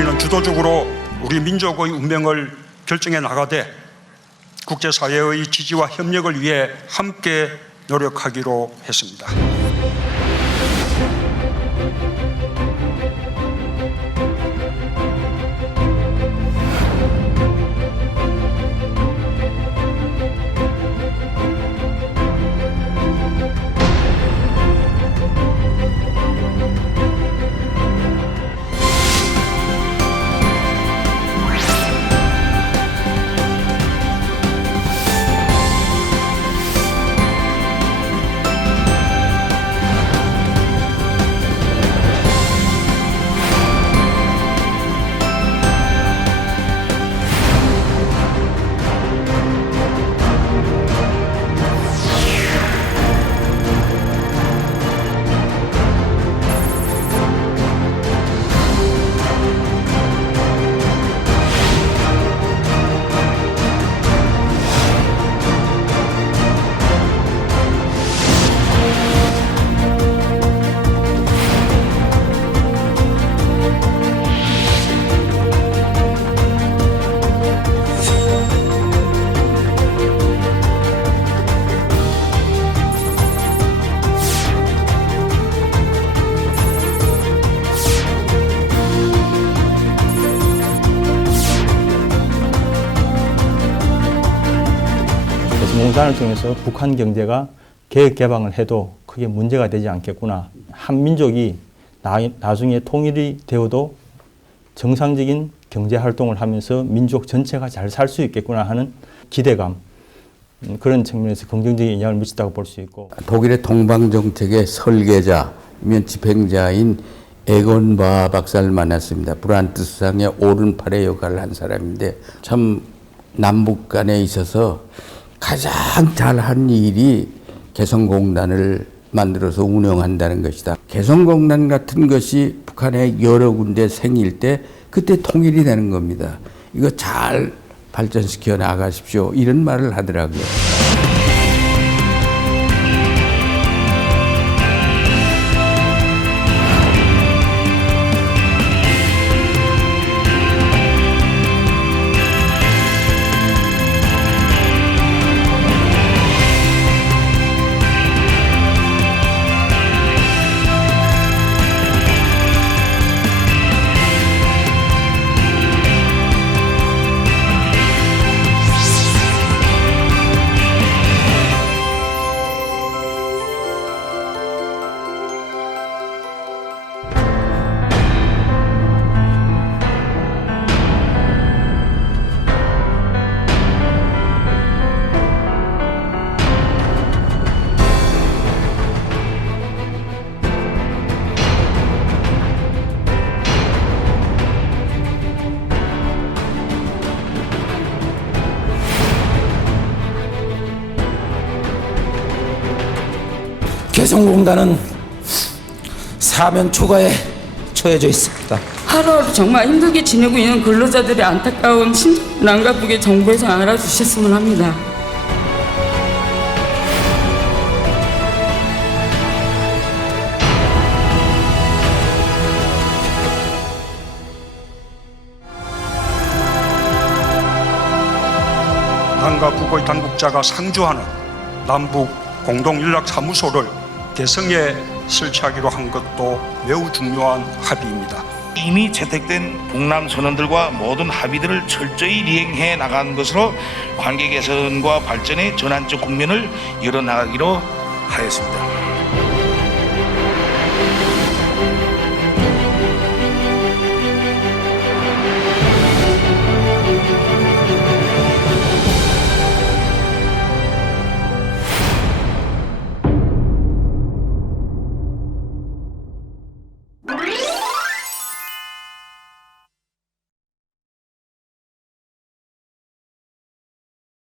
우리는 주도적으로 우리 민족의 운명을 결정해 나가되 국제사회의 지지와 협력을 위해 함께 노력하기로 했습니다. 대성공단을 통해서 북한 경제가 계획 개방을 해도 크게 문제가 되지 않겠구나. 한민족이 나, 나중에 통일이 되어도 정상적인 경제 활동을 하면서 민족 전체가 잘 살 수 있겠구나 하는 기대감 음, 그런 측면에서 긍정적인 영향을 미쳤다고 볼 수 있고 독일의 동방 정책의 설계자면 집행자인 에건바 박사를 만났습니다. 브란트 수상의 오른팔의 역할을 한 사람인데 참 남북 간에 있어서 가장 잘한 일이 개성공단을 만들어서 운영한다는 것이다. 개성공단 같은 것이 북한에 여러 군데 생길 때 그때 통일이 되는 겁니다. 이거 잘 발전시켜 나가십시오. 이런 말을 하더라고요. 개성공단은 사면 초과에 처해져 있습니다. 하루하루 정말 힘들게 지내고 있는 근로자들의 안타까운 심정 북의 정부에서 알아주셨으면 합니다. 남과 북의 당국자가 상주하는 남북 공동 연락 사무소를 개성에 설치하기로 한 것도 매우 중요한 합의입니다. 이미 채택된 북남 선언들과 모든 합의들을 철저히 이행해 나간 것으로 관계 개선과 발전의 전환적 국면을 열어 나가기로 하였습니다.